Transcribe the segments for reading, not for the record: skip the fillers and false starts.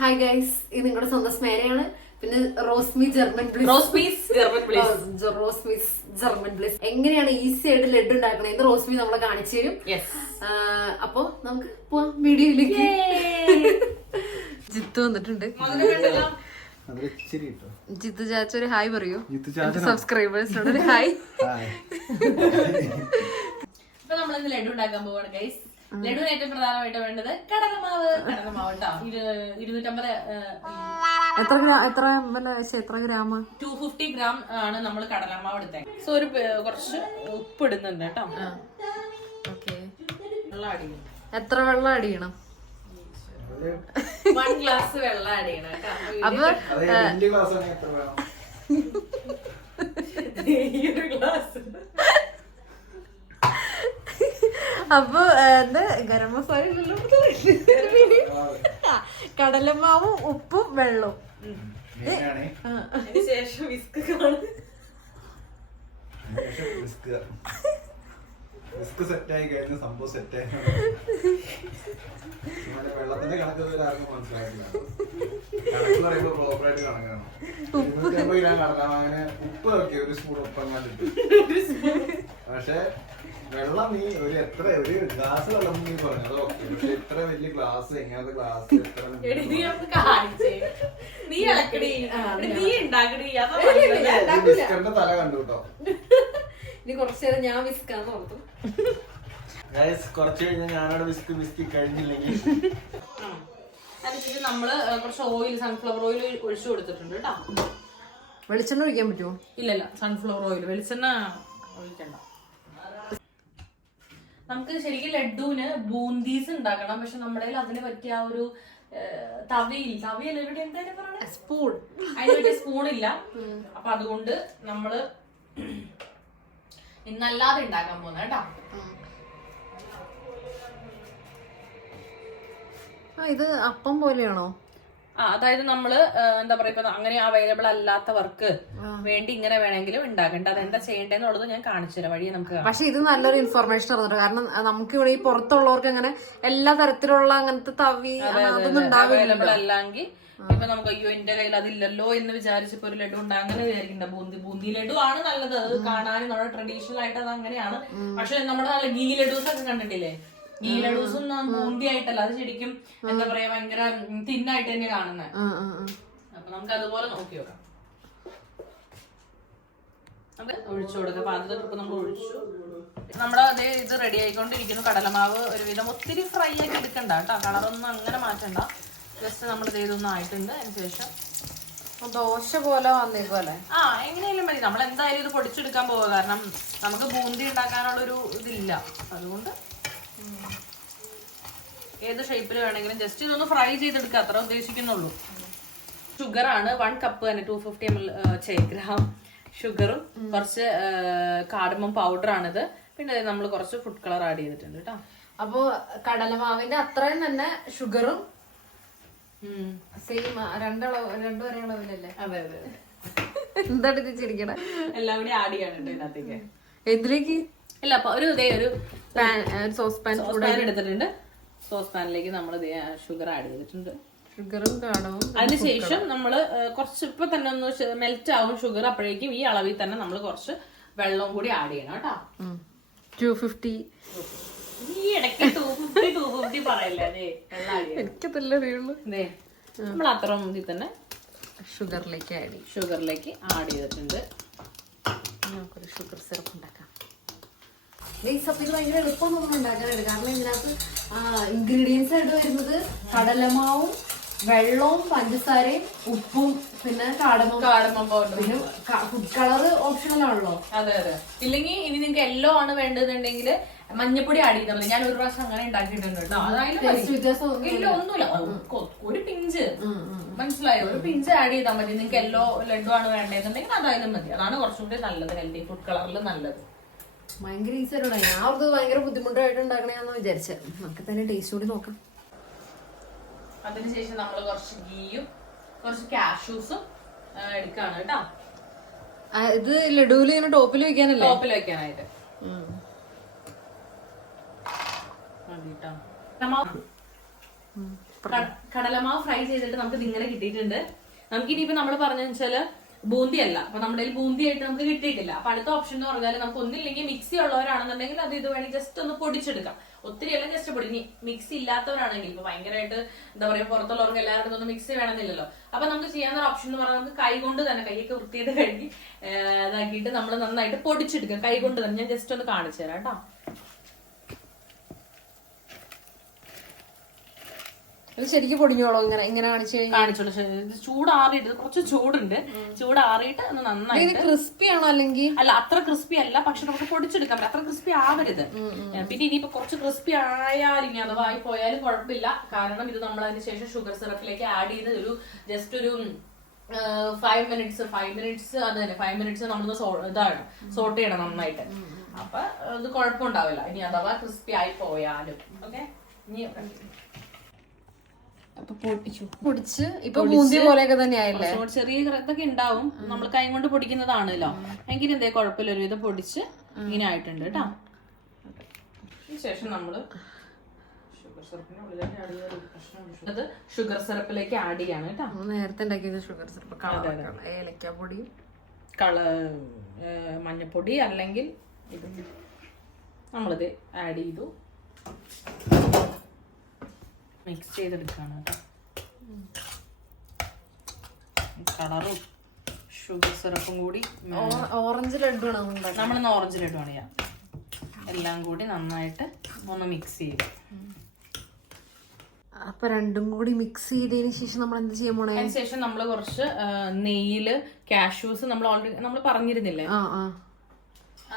Hi guys, ഇത് നിങ്ങളുടെ സ്വന്തം സ്മേരയാണ്. പിന്നെ റോസ്മി ജർമ്മൻ ബ്ലിസ് എങ്ങനെയാണ് ഈസി ആയിട്ട് ലഡു ഉണ്ടാക്കണേന്ന് റോസ്മി നമ്മളെ കാണിച്ചു തരും. അപ്പൊ നമുക്ക് പോവാം വീഡിയോയിലേക്ക്. ജിത്തു വന്നിട്ടുണ്ട്. ജിത്തു ചാച്ച ഒരു ഹായ് പറയൂ സബ്സ്ക്രൈബേഴ്സിനോട്. ഒരു ഹായ്. ഇപ്പൊ നമ്മളിന്ന് ലഡു ഉണ്ടാക്കാൻ പോവാണ് ഗൈസ്. ലഡുവിന് ഏറ്റവും പ്രധാനമായിട്ട് വേണ്ടത് കടലമാവ് കേട്ടോ. 250 എത്ര ഗ്രാം? 250 ഗ്രാം ആണ് നമ്മൾ കടലമാവ് എടുത്തത്. സോ ഒരു കുറച്ച് ഉപ്പ് ഇടുന്നുണ്ട് കേട്ടോ. വെള്ളം ആഡ് ചെയ്യണം. എത്ര വെള്ളം ആഡ് ചെയ്യണം? 1 ഗ്ലാസ് വെള്ളം ആഡ് ചെയ്യണം കേട്ടോ. അപ്പൊ അപ്പൊ എന്താ ഗരം മസാല ഇല്ലല്ലോ, കടലമാവും ഉപ്പും വെള്ളവും. ശേഷം വിസ്ക് കാണും. സെറ്റായി കഴിഞ്ഞ സംഭവം സെറ്റായി. വെള്ളത്തിന്റെ കണക്ക് ആർക്കും മനസ്സിലായിട്ടില്ല. കണക്ക് പറയുമ്പോ പ്രോപ്പറായിട്ട് കണക്കാണ്. 250 ഗ്രാം കടലമാവിന് ഉപ്പ് നോക്കി ഒരു സ്പൂൺ ഉപ്പങ്ങാണ്ട് ഇട്ടു. പക്ഷെ വെള്ളം നീ ഒരു ഗ്ലാസ് വെള്ളം നീ പറഞ്ഞു അത് ഓക്കെ. പക്ഷെ ഇത്ര വലിയ ഗ്ലാസ് എങ്ങനത്തെ ഗ്ലാസ് ബിസ്ക്കറിന്റെ തല കണ്ടു കേട്ടോ. ഇനി കുറച്ചു നേരം ഞാൻ വിസ്കാന്ന് ഓർത്തു. കുറച്ച് കഴിഞ്ഞാൽ ഞാനവിടെ വിസ്കി കഴിഞ്ഞില്ലെങ്കിൽ അതിന് നമ്മള് കുറച്ച് ഓയിൽ, സൺഫ്ലവർ ഓയിൽ ഒഴിച്ചു കൊടുത്തിട്ടുണ്ട് കേട്ടോ. വെളിച്ചെണ്ണ ഒഴിക്കാൻ പറ്റുമോ? ഇല്ലല്ല, സൺഫ്ലവർ ഓയിൽ, വെളിച്ചെണ്ണ ഒഴിക്കണ്ട. നമുക്ക് ശരിക്കും ലഡുവിന് ബൂന്തീസ് ഉണ്ടാക്കണം. പക്ഷെ നമ്മുടെ അതിന് പറ്റിയ ആ ഒരു തവിയല്ല, ഇവിടെ എന്തായാലും പറയണേ, സ്പൂൺ, അതിന് പറ്റിയ സ്പൂണില്ല. അപ്പൊ അതുകൊണ്ട് നമ്മള് ഇന്നല്ലാതെ ഉണ്ടാക്കാൻ പോകുന്ന കേട്ടോ. ഇത് അപ്പം പോലെയാണോ? അതായത് നമ്മള് എന്താ പറയാ, ഇപ്പൊ അങ്ങനെ അവൈലബിൾ അല്ലാത്തവർക്ക് വേണ്ടി ഇങ്ങനെ വേണമെങ്കിലും ഉണ്ടാക്കണ്ട. അതെന്താ ചെയ്യേണ്ടതെന്നുള്ളത് ഞാൻ കാണിച്ചു തരാം വഴിയെ നമുക്ക്. പക്ഷെ ഇത് നല്ലൊരു ഇൻഫർമേഷൻ അറിഞ്ഞിട്ട്, കാരണം നമുക്ക് ഇവിടെ ഈ പുറത്തുള്ളവർക്ക് അങ്ങനെ എല്ലാ തരത്തിലുള്ള അങ്ങനത്തെ തവി അവൈലബിൾ അല്ലെങ്കിൽ ഇപ്പൊ നമുക്ക് അയ്യോ എന്റെ കയ്യിൽ അതില്ലല്ലോ എന്ന് വിചാരിച്ചപ്പോ ഒരു ലഡു ഉണ്ടാകുന്ന വിചാരിക്കണ്ട. ബൂന്തി ലഡു ആണ് നല്ലത്. അത് കാണാനും നമ്മുടെ ട്രഡീഷണൽ ആയിട്ട് അത് അങ്ങനെയാണ്. പക്ഷെ നമ്മുടെ നല്ല ഗീ ലഡൂസ് ഒക്കെ കണ്ടിട്ടില്ലേ? ഗീ ലഡൂസ് ഒന്നും ബൂന്തി ആയിട്ടല്ല, അത് ശരിക്കും എന്താ പറയാ ഭയങ്കര തിന്നായിട്ട് തന്നെ കാണുന്നത്. അപ്പൊ നമുക്ക് അതുപോലെ നോക്കി നോക്കാം. നമുക്ക് ഒഴിച്ചു കൊടുക്കാം. പാത്രത്തിൽ നമ്മൾ ഒഴിച്ചു. നമ്മുടെ അതേ ഇത് റെഡി ആയിക്കൊണ്ടിരിക്കുന്നു. കടലമാവ് ഒരുവിധം ഒത്തിരി ഫ്രൈ ആക്കി എടുക്കണ്ട കേട്ടോ. കളറൊന്നും അങ്ങനെ മാറ്റണ്ട. ജസ്റ്റ് നമ്മൾ ഇതൊന്നും ആയിട്ടുണ്ട്. അതിനുശേഷം ദോശ പോലെ വന്നേക്കുമല്ലേ? എങ്ങനെയാലും മതി. നമ്മൾ എന്തായാലും ഇത് പൊടിച്ചെടുക്കാൻ പോവുക. കാരണം നമുക്ക് ബൂന്തി ഉണ്ടാക്കാനുള്ളൊരു ഇതില്ല. അതുകൊണ്ട് ഏത് ഷേപ്പിൽ വേണമെങ്കിലും ജസ്റ്റ് ഇതൊന്ന് ഫ്രൈ ചെയ്തെടുക്കുക, അത്ര ഉദ്ദേശിക്കുന്നുള്ളൂ. ഷുഗറാണ് 1 കപ്പ് തന്നെ, 250 ഗ്രാം ഷുഗറും കുറച്ച് കാർഡമം പൗഡറാണിത്. പിന്നെ നമ്മൾ കുറച്ച് ഫുഡ് കളർ ആഡ് ചെയ്തിട്ടുണ്ട് കേട്ടോ. അപ്പൊ കടലമാവിന്റെ അത്രയും തന്നെ ഷുഗറും സെയിം രണ്ടു വരെ അളവിലല്ലേ? അതെ അതെ. എന്താണ് ഇത് ചിരിക്കണേ? എല്ലാം കൂടി ആഡ് ചെയ്യാനുണ്ട് ഇതിനകത്തേക്ക്. എന്തിലേക്ക്? ഇല്ല, അപ്പൊ ഒരു സോസ് പാൻ എടുത്തിട്ടുണ്ട്. സോസ് പാനിലേക്ക് നമ്മൾ ഷുഗർ ആഡ് ചെയ്തിട്ടുണ്ട്. ഷുഗറും കാണും. അതിനുശേഷം നമ്മള് കുറച്ച് ഇപ്പൊ തന്നെ ഒന്ന് മെൽറ്റ് ആവും ഷുഗർ. അപ്പോഴേക്കും ഈ അളവിൽ തന്നെ നമ്മൾ കുറച്ച് വെള്ളവും കൂടി ആഡ് ചെയ്യണം കേട്ടോ. 250. ഈ ഇടയ്ക്ക് 250 പറയല്ലേ? എനിക്കതല്ലേ അറിയുള്ളൂ. നമ്മൾ അത്ര മുന്തി തന്നെ ഷുഗറിലേക്ക് ആഡ് ചെയ്തിട്ടുണ്ട്. നമുക്കൊരു ഷുഗർ സിറപ്പ് ഉണ്ടാക്കാം. ഇത് ഭയങ്കര എളുപ്പമൊന്നും ഉണ്ടാക്കാനായിട്ട്. കാരണം ഇതിനകത്ത് ഇൻഗ്രീഡിയൻസ് ആയിട്ട് വരുന്നത് കടലമാവും വെള്ളവും പഞ്ചസാരയും ഉപ്പും പിന്നെ കാടമം പൗഡർ, പിന്നെ ഫുഡ് കളർ ഓപ്ഷണൽ ആണല്ലോ. അതെ അതെ. ഇല്ലെങ്കിൽ ഇനി നിങ്ങൾക്ക് യെല്ലോ ആണ് വേണ്ടതെന്നുണ്ടെങ്കിൽ മഞ്ഞപ്പൊടി ആഡ് ചെയ്താൽ മതി. ഞാൻ ഒരു പ്രാവശ്യം അങ്ങനെ ഉണ്ടാക്കിയിട്ടുണ്ട് കേട്ടോ. ഇല്ല, ഒന്നുമില്ല, ഒരു പിഞ്ച്, മനസ്സിലായോ? ഒരു പിഞ്ച് ആഡ് ചെയ്താൽ മതി. നിങ്ങൾക്ക് യെല്ലോ ലഡു ആണ് വേണ്ടതെന്നുണ്ടെങ്കിൽ അതായാലും മതി. അതാണ് കുറച്ചും കൂടി നല്ലത്, ഹെൽത്തി ഫുഡ് കളറിൽ നല്ലത്. ഭയങ്കര ഈസി ആയിട്ടാണ്. ഞാൻ അത് ഭയങ്കര ബുദ്ധിമുട്ടായിട്ട് ഉണ്ടാക്കണേന്ന് വിചാരിച്ചത്. നമുക്ക് തന്നെ ടേസ്റ്റ് കൂടി നോക്കാം. അതിനുശേഷം നമ്മൾ കുറച്ച് ഗീയും കുറച്ച് കാഷ്യൂസും എടുക്കാണ് കേട്ടോ. ഇത് ലഡുവിൽ ഇങ്ങനെ ടോപ്പിൽ വെക്കാനല്ലേ? ടോപ്പിൽ വെക്കാനായിട്ട്. കടലമാവ് ഫ്രൈ ചെയ്തിട്ട് നമുക്ക് ഇങ്ങനെ കിട്ടിയിട്ടുണ്ട്. നമുക്ക് ഇനിയിപ്പോ നമ്മൾ പറഞ്ഞതെന്ന് വെച്ചാല് ബൂന്തി അല്ല, അപ്പൊ നമ്മുടെ ബൂന്തി ആയിട്ട് നമുക്ക് കിട്ടിയിട്ടില്ല. അപ്പൊ അടുത്ത ഓപ്ഷൻ എന്ന് പറഞ്ഞാൽ നമുക്ക് ഒന്നില്ലെങ്കിൽ മിക്സി ഉള്ളവരാണെന്നുണ്ടെങ്കിൽ അത് ഇത് വേണമെങ്കിൽ ജസ്റ്റ് ഒന്ന് പൊടിച്ചെടുക്കാം. ഒത്തിരി എല്ലാം ജസ്റ്റ് പൊടി. മിക്സി ഇല്ലാത്തവരാണെങ്കിൽ ഇപ്പൊ ഭയങ്കരമായിട്ട് എന്താ പറയാ പുറത്തുള്ളവർക്ക് എല്ലാവരുടെ ഒന്നും മിക്സി വേണമെന്നില്ലല്ലോ. അപ്പൊ നമുക്ക് ചെയ്യാവുന്ന ഓപ്ഷൻ എന്ന് പറഞ്ഞാൽ നമുക്ക് കൈ കൊണ്ട് തന്നെ കൈയൊക്കെ വൃത്തിയായിട്ട് കഴുകി ഇതാക്കിയിട്ട് നമ്മൾ നന്നായിട്ട് പൊടിച്ചെടുക്കാം കൈ കൊണ്ട് തന്നെ. ഞാൻ ജസ്റ്റ് ഒന്ന് കാണിച്ചു തരാം കേട്ടോ. ശരിക്കും പൊടിഞ്ഞോളൂ ഇങ്ങനെ ഇങ്ങനെ കാണിച്ചോളൂ. ചൂടാറിയിട്ട് കുറച്ച് ചൂടുണ്ട്, ചൂടാറിയിട്ട് ഒന്ന് നന്നായിട്ട്. ക്രിസ്പി ആണോ അല്ലെങ്കിൽ അല്ല അത്ര ക്രിസ്പി അല്ല, പക്ഷെ നമുക്ക് പൊടിച്ചെടുക്കാൻ പറ്റും. അത്ര ക്രിസ്പി ആവരുത്. പിന്നെ ഇനിയിപ്പോ കുറച്ച് ക്രിസ്പി ആയാലും ഇനി അഥവാ ആയി പോയാലും കുഴപ്പമില്ല. കാരണം ഇത് നമ്മൾ അതിന് ശേഷം ഷുഗർ സിറപ്പിലേക്ക് ആഡ് ചെയ്ത് ഒരു ജസ്റ്റ് ഒരു 5 മിനിറ്റ്സ് അത് തന്നെ 5 മിനിറ്റ്സ് നമ്മളൊന്ന് സോട്ട് ചെയ്യണം നന്നായിട്ട്. അപ്പൊ അത് കുഴപ്പമുണ്ടാവില്ല. ഇനി അഥവാ ക്രിസ്പി ആയി പോയാലും. ഓക്കെ, ഇനി പൊടിച്ച് ഇപ്പൊ ബൂന്തി പോലെയൊക്കെ തന്നെ ആയില്ലേ. ചെറിയ ഇതൊക്കെ ഉണ്ടാവും, നമ്മൾ കൈ കൊണ്ട് പൊടിക്കുന്നതാണല്ലോ. എങ്കിലും എന്തേ കുഴപ്പമില്ല, ഒരുവിധം പൊടിച്ച് ഇങ്ങനെ ആയിട്ടുണ്ട് കേട്ടോ. ശേഷം നമ്മള് ഷുഗർ സിറപ്പിലേക്ക് ആഡ് ചെയ്യാണ് കേട്ടോ. നേരത്തെ ഉണ്ടാക്കിയത് ഷുഗർ സിറപ്പ്, ഏലക്കാപ്പൊടി, മഞ്ഞപ്പൊടി അല്ലെങ്കിൽ ഇത് നമ്മളിത് ആഡ് ചെയ്തു മിക്സ് ചെയ്തെടുക്കാണ് കേട്ടോ. കളറും ഷുഗർ സിറപ്പും കൂടി ഓറഞ്ച് ലഡു നമ്മളിന്ന് ഓറഞ്ച് ലഡു ആണ് ചെയ്യാം. എല്ലാം കൂടി നന്നായിട്ട് ഒന്ന് മിക്സ് ചെയ്ത് അപ്പൊ രണ്ടും കൂടി മിക്സ് ചെയ്തതിന് ശേഷം നമ്മൾ എന്ത് ചെയ്യാൻ പോണേ? അതിന് ശേഷം നമ്മൾ കുറച്ച് നെയ്യില് കാഷ്യൂസ് നമ്മൾ ഓൾറെഡി നമ്മൾ പറഞ്ഞിരുന്നില്ലേ,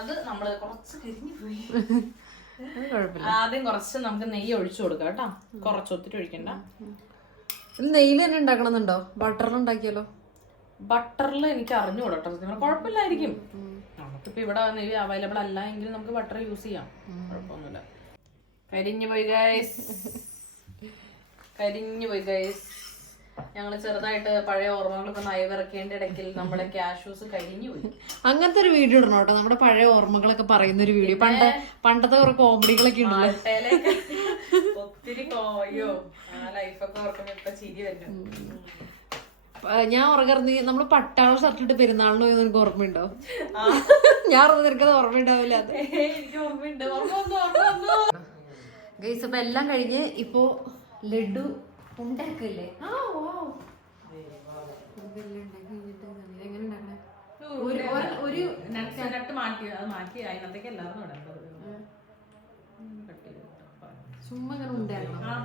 അത് നമ്മള് കുറച്ച് കരിഞ്ഞു പോയി. ആദ്യം കുറച്ച് നമുക്ക് നെയ്യ് ഒഴിച്ചു കൊടുക്കാം കേട്ടോ. കുറച്ച് ഒത്തിരി ഒഴിക്കണ്ട. നെയ്യിൽ തന്നെ ഉണ്ടാക്കണമെന്നുണ്ടോ? ബട്ടറിൽ ഉണ്ടാക്കിയാലോ? ബട്ടറിൽ എനിക്ക് അറിഞ്ഞുകൂടാ കേട്ടോ. കുഴപ്പമില്ലായിരിക്കും. നമുക്കിപ്പോ ഇവിടെ നെയ്യ് അവൈലബിൾ അല്ല എങ്കിൽ നമുക്ക് ബട്ടർ യൂസ് ചെയ്യാം, കുഴപ്പമൊന്നുമില്ല. കരിഞ്ഞു പോയി ഗൈസ്, കരിഞ്ഞു പോയി ഗൈസ്. ഞങ്ങള് ചെറുതായിട്ട് പഴയ ഓർമ്മകളൊക്കെ നയവിറക്കേണ്ട ഇടയ്ക്കിൽ നമ്മുടെ കാഷ്യൂസ് കരിഞ്ഞു പോയി. അങ്ങനത്തെ ഒരു വീഡിയോ ഇടണം കേട്ടോ, നമ്മുടെ പഴയ ഓർമ്മകളൊക്കെ പറയുന്ന ഒരു വീഡിയോ. പണ്ടത്തെ കുറെ കോമഡികളൊക്കെ ഉണ്ടല്ലോ. ഒത്തിരി കോയോ ആ ലൈഫൊക്കെ ഓർക്കുമ്പോ ഇപ്പൊ ചിരി വരും. ഞാൻ ഓർമ്മ നമ്മള് പട്ടാള ഷർട്ടിട്ട് പെരുന്നാളിന് പോയി നിനക്ക് ഓർമ്മയുണ്ടോ? ഞാൻ നിനക്കത് ഓർമ്മയുണ്ടാവില്ല. എനിക്ക് ഓർമ്മയുണ്ട്. ഗൈസ് അപ്പൊ എല്ലാം കഴിഞ്ഞ് ഇപ്പൊ ലഡു ഉണ്ടാക്കല്ലേ. ചുമ്മാ ഇങ്ങനെ ഉണ്ടാക്കണം.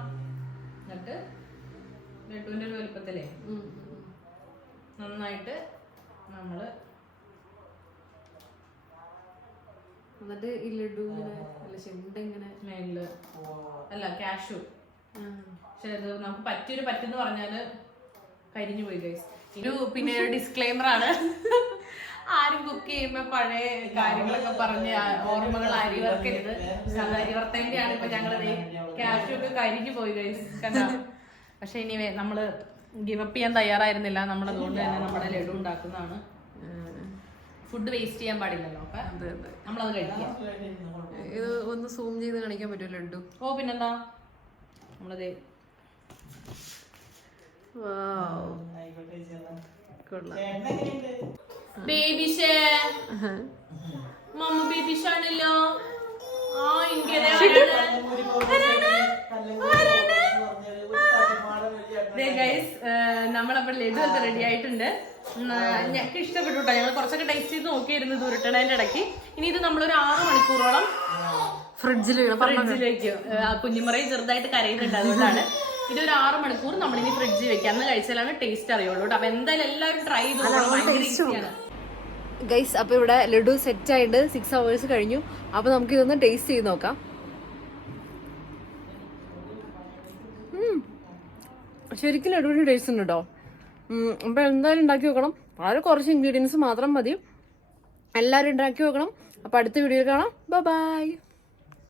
എന്നിട്ട് ലഡുവിന്റെ ഒരു വലുപ്പത്തിലേ നന്നായിട്ട് നമ്മള് എന്നിട്ട് ഈ ലഡു ഇങ്ങനെ മേലില് അല്ല കാഷ്യൂ. പക്ഷെ ഇത് നമുക്ക് പറ്റെന്ന് പറഞ്ഞാല് കരിഞ്ഞു പോയി ഗൈസ്. ഒരു പിന്നെ ഒരു ഡിസ്ക്ലെയിമർ ആണ്, ആരും കുക്ക് ചെയ്യുമ്പോ പഴയ കാര്യങ്ങളൊക്കെ പറഞ്ഞ് ഓർമ്മകൾ അരിവർക്കരുത്. അരിവർത്തേന്റെയാണ് ഇപ്പൊ ഞങ്ങള് കാഷ്യൂ ഒക്കെ കരിഞ്ഞു പോയി ഗൈസ് കണ്ടാ. പക്ഷെ ഇനി നമ്മള് ഗിവപ്പ് ചെയ്യാൻ തയ്യാറായിരുന്നില്ല. നമ്മൾ അതുകൊണ്ട് തന്നെ നമ്മുടെ ലഡു ഉണ്ടാക്കുന്നതാണ്. ഫുഡ് വേസ്റ്റ് ചെയ്യാൻ പാടില്ലല്ലോ, അപ്പൊ നമ്മളത് കഴിക്കാം. ഇത് ഒന്ന് സൂം ചെയ്ത് കാണിക്കാൻ പറ്റുമോ ലഡു? ഓ പിന്നെന്താ, നമ്മളത് ബേബിഷേ മമ്മ ബേബിഷാണല്ലോ. ആ ഇങ്ങനെ നമ്മളപ്പോ ലഡു ഒക്കെ റെഡി ആയിട്ടുണ്ട്. ഞങ്ങൾക്ക് ഇഷ്ടപ്പെട്ടു കേട്ടോ. ഞങ്ങൾ കുറച്ചൊക്കെ ടേസ്റ്റ് ചെയ്ത് നോക്കിയിരുന്നു ദൂരട്ടണേന്റെ ഇടയ്ക്ക്. ഇനി ഇത് നമ്മളൊരു 6 മണിക്കൂറോളം ഫ്രിഡ്ജിൽ വെക്കും. കുഞ്ഞുമറയും ചെറുതായിട്ട് കരയുന്നുണ്ട്, അതുകൊണ്ടാണ്. ഇതൊരു 6 മണിക്കൂർ നമ്മളിനി ഫ്രിഡ്ജിൽ വെക്കാം. അന്ന് കഴിച്ചാലാണ് ടേസ്റ്റ് അറിയുള്ളൂ കേട്ടോ. അപ്പൊ എന്തായാലും എല്ലാവരും ട്രൈ ചെയ്ത് ഗൈസ്. അപ്പൊ ഇവിടെ ലഡു സെറ്റ് ആയിട്ട് 6 hours കഴിഞ്ഞു. അപ്പൊ നമുക്ക് ഇതൊന്ന് ടേസ്റ്റ് ചെയ്ത് നോക്കാം. ശരിക്കും ലഡുവിന് ടേസ്റ്റ് ഉണ്ട് കേട്ടോ. അപ്പൊ എന്തായാലും ഉണ്ടാക്കി നോക്കണം. വളരെ കുറച്ച് ഇൻഗ്രീഡിയൻസ് മാത്രം മതി. എല്ലാവരും ഉണ്ടാക്കി നോക്കണം. അപ്പൊ അടുത്ത വീഡിയോയിൽ കാണാം. ബൈ.